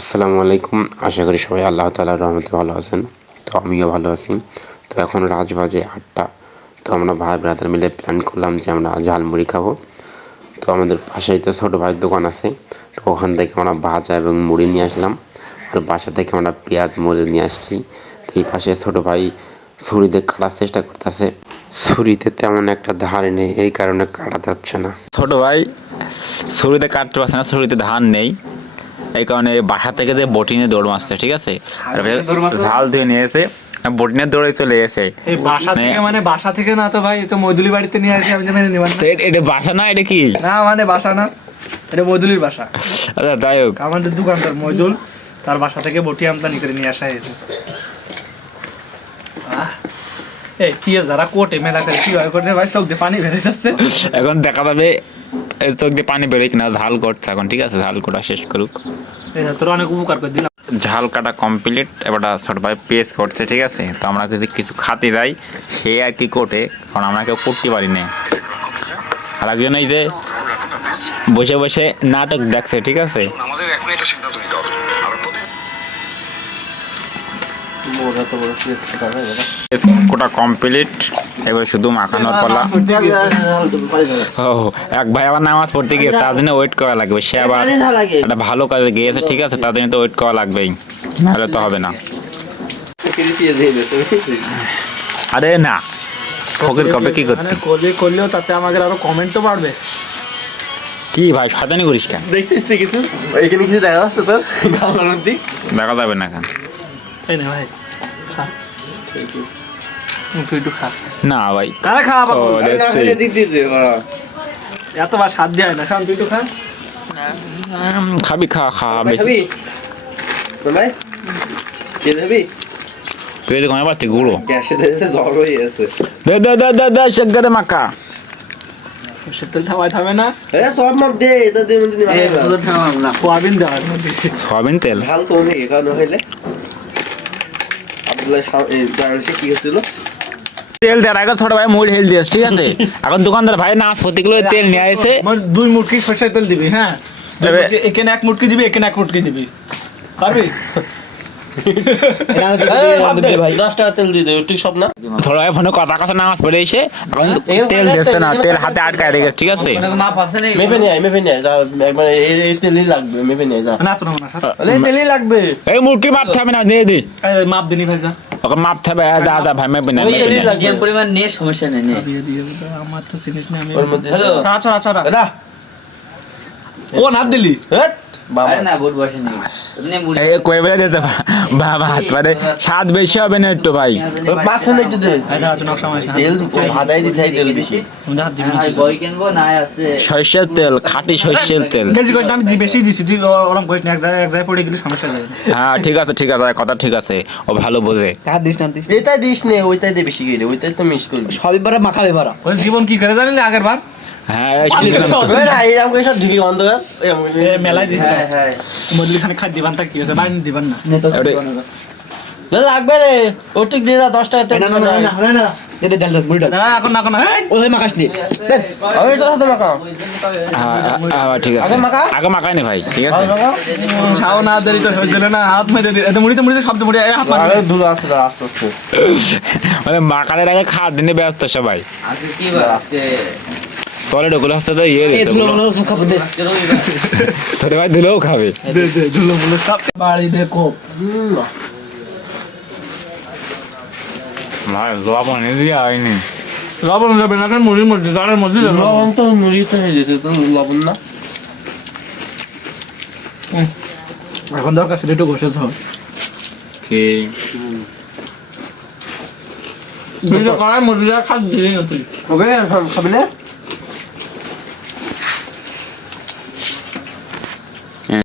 আসসালামু আলাইকুম। আশা করি সবাই আল্লাহ তাআলার রহমতে ভালো আছেন। তো আমিও ভালো আছি। তো এখন রাত বাজে ৮টা। তো আমরা ভাই ব্রাদার মিলে প্ল্যান করলাম যে আমরা ঝালমুড়ি খাবো। তো আমাদের পাশেই তো ছোটো ভাইয়ের দোকান আছে। তো ওখান থেকে আমরা ভাজা এবং মুড়ি নিয়ে আসলাম। আর বাসা থেকে আমরা পেঁয়াজ মরিচ নিয়ে আসছি। তো এই পাশে ছোটো ভাই ছুরিতে কাটার চেষ্টা করতেছে। ছুরিতে তেমন একটা ধার নেই, এই কারণে কাটা যাচ্ছে না। ছোট ভাই ছুরিতে কাটতে পারছে না, ছুরিতে ধান নেই, এই কারণে বাসা থেকে যে বটিনে দৌড় মারছে, ঠিক আছে, ঝাল দিয়ে নিয়েছে, বটিনের দৌড়ে চলে গেছে। এই বাসা থেকে মানে বাসা থেকে না তো ভাই, তো মইদুলি বাড়িতে নিয়ে আসি, আমি মেনে নিবান না। এটা বাসা না, এটা কি না মানে বাসা না, এটা মইদুলির বাসা। আচ্ছা যাই হোক, আমাদের দোকানদার মইদুল, তার বাসা থেকে বটি আমদানি করে নিয়ে আসা হয়েছে। এই কি যারা কোটে মেলা করে কি হয় করছে ভাই, চোখ দিয়ে পানি বেরিয়ে যাচ্ছে। এখন দেখা যাবে চোখ দিয়ে পানি বেরোয় কিনা। ঝাল করছে এখন, ঠিক আছে, ঝাল কটা শেষ করুক। তোর অনেক উপকার করে দিলাম। ঝাল কাটা কমপ্লিট, এবার ছোট ভাই পেস্ট করছে, ঠিক আছে। তো আমরা কিছু খাতে যাই, সে আর কি কোটে, কারণ আমরা কেউ করতে পারি না। আর একজন এই যে বসে বসে নাটক দেখছে, ঠিক আছে। আমাদের এখন এটা সিদ্ধান্ত নিতে হবে। আমরা কোটা কমপ্লিট, এবার শুধু মাখানোর পালা। ও এক ভাই আবার নামাজ পড়তে গিয়ে, তার জন্য ওয়েট করা লাগবে। সে আবার একটা ভালো কাজে গিয়েছে, ঠিক আছে, তার জন্য তো ওয়েট করা লাগবেই, নাহলে তো হবে না। আরে না, ফকির কবে কি করতে করলেও তাতে আমাদের আরো কমেন্ট তো বাড়বে। কি ভাই সাজানি করিস কেন? দেখছিস তো কিছু এখানে কিছু দেখা যাচ্ছে তোর গামলার দিক দেখা যাবে না কেন? এই না ভাই, খা তুই একটু খা না ভাই, কারা খা বাবু, ও দেখছি। এতবার স্বাদ দেয় না, শান্ত একটু খা। খাবি, খা খা বেশি। ভাই কে দেবি? পেয়ে কমে পাচ্ছি গুঁড়ো। গ্যাসে দিয়েছে, জ্বর হয়ে গেছে। দে দে দে দে দে শেখগারে মাখা। সে তেল থামায় থামে না, এ সব মাপ দে, এটা দিয়ে মধ্যে নিয়ে সোয়াবিন দেওয়ার মধ্যে সয়াবিন তেল ঝাল কমে এখানে হইলে আব্দুল্লাহ জানাসে কি হচ্ছিল? তেল দেওয়ার আগে ছোট ভাই মুড়ি হেল দিয়েছে, ঠিক আছে। এখন দোকানদার ভাই না প্রতিগুলো তেল নিয়ে আসে। দুই মুটকি সরষের তেল দিবি, হ্যাঁ এখানে এক মুটকি দিবি, এখানে এক মুটকি দিবি, পারবি? ভাই 10 টাকা তেল দিয়ে দেবে, ঠিক সব না? ছোট ভাই ফোনে কথা কথা নামাজ পড়ে এসে এখন তেল দিচ্ছে না, তেল হাতে আটকায় রেখেছে, ঠিক আছে। মেপে নিয়ে যা, একবার এই তেলই লাগবে, মেপে নিয়ে যা। না তো না এই তেলই লাগবে। এই মুরগি মাপ থাকবে না, দিয়ে দি মাপ দিনি ভাই, যা ওকে মাপ থাকবে। দা দা ভাই মেপে না, ওই তেলই লাগবে। পরিমাণ নিয়ে সমস্যা নেই। দিয়ে দিয়ে আমার তো চিনিস না আমি। ওর মধ্যে হ্যালো, আচ্ছা আচ্ছা এটা কোন হাত দিলি? হট বাবা, আরে না বুট বসে নেই, এমনি মুড়ি এই কই বেলা দিতে বাবা হাত মানে স্বাদ বেশি হবে না একটু ভাই। ওই 5 একটু দে। এটা আছে নকশা মাইশ তেল আদায় দিতে হয়, তেল বেশি। তুমি হাত দিবি না। আর বই কিনবো না আছে সরষের তেল, খাঁটি সরষের তেল। বেশি কইছ না, আমি বেশি দিছি, তুই ওরকম কইছ না, এক জায়গায় পড়ে গেলে সমস্যা যাবে। হ্যাঁ ঠিক আছে ঠিক আছে, কথা ঠিক আছে, ও ভালো বোঝে। হাত দিস না, দিস এটাই দিস নে, ওইটাই দে বেশি করে, ওইটাই তো মিস করবি। সবই বারে মাখাবে বারা। ওই জীবন কি করে জানিস আগের বার? হ্যাঁ এই শুনলাম তো। ওই না এরকম করে সব ঢুকি অন্ধকার এরকম করে মেলায় দিস হ্যাঁ হ্যাঁ মদলি খানে খাই দিবান, তা কি হয়েছে বাইন দিবান না। না লাগবে রে, ও ঠিক দিয়ে দা 10 টাকা তেল। না এতে ডাল মুড়ি ডাল না, এখন এই ওই মাখাস নি। ওই তো হাতে মাখা। হ্যাঁ ঠিক আছে, আগে মাখা? আগে মাখাই নি ভাই, ঠিক আছে। ছাও না দেরি তো হয়েছিল না, হাত মেরে দি এত মুড়িতে মুড়িতে শব্দ মুড়ি হাত মার। আরে ধুলো আসছে, আস্তে আস্তে। মানে মাখানের আগে খাওয়ার দিনে ব্যস্ত সবাই। আজকে কি বার? আজকে তলে ঢোকলে হচ্ছে তো ইয়ে গেছে আজকে রবিবার। তোর ভাই ধুলেও খাবে। দে দে ধুলো মুলো সব বাড়ি দেখো। ভাই লবণ দিয়ে আইনি। লবণ যাবে না, কেন মুড়ির মধ্যে জারের মধ্যে লবণ তো নুরিতে হয়ে যেতে, তো লবণ না। এখন দরকার সেটা একটু ঘষে দাও। কি তুই তো কড়াই মধ্যে খাস দিলি না তুই। ওকে খাবি না?